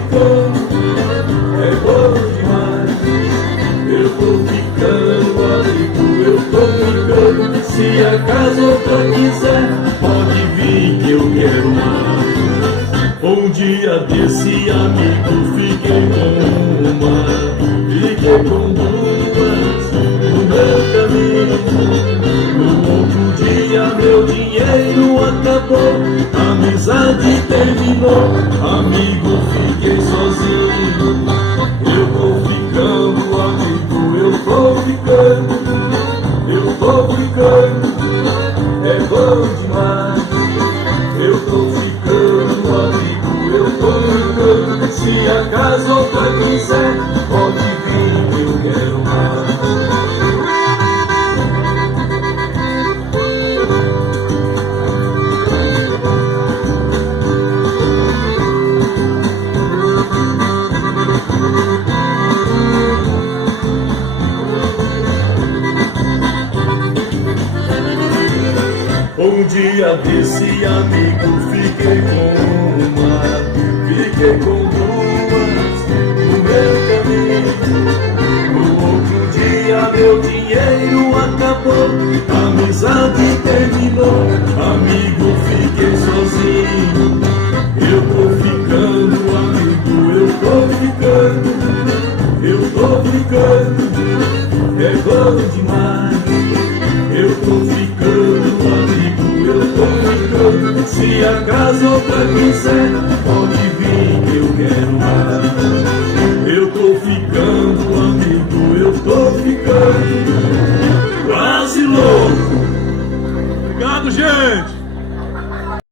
ficando, é bom demais. Eu tô ficando, amigo, eu tô ficando. Se acaso outra quiser, pode vir que eu quero mais. Um dia desse, amigo, fiquei com uma, fiquei com duas no meu caminho. No outro dia meu dinheiro acabou, a amizade terminou, amigo, fiquei sozinho. Eu tô ficando, amigo, eu tô ficando, eu tô ficando, é bom demais. Eu tô ficando, amigo, eu tô ficando. Se acaso outra quiser, pode vir que eu quero mais. Um dia desse, amigo, fiquei com uma, fiquei com duas no meu caminho. No outro dia meu dinheiro acabou, a amizade terminou, amigo, fiquei sozinho. Eu tô ficando, amigo, eu tô ficando, eu tô ficando, é bom demais. Eu tô ficando, amigo, eu tô ficando. Se acaso outra quiser, pode vir que eu quero mais.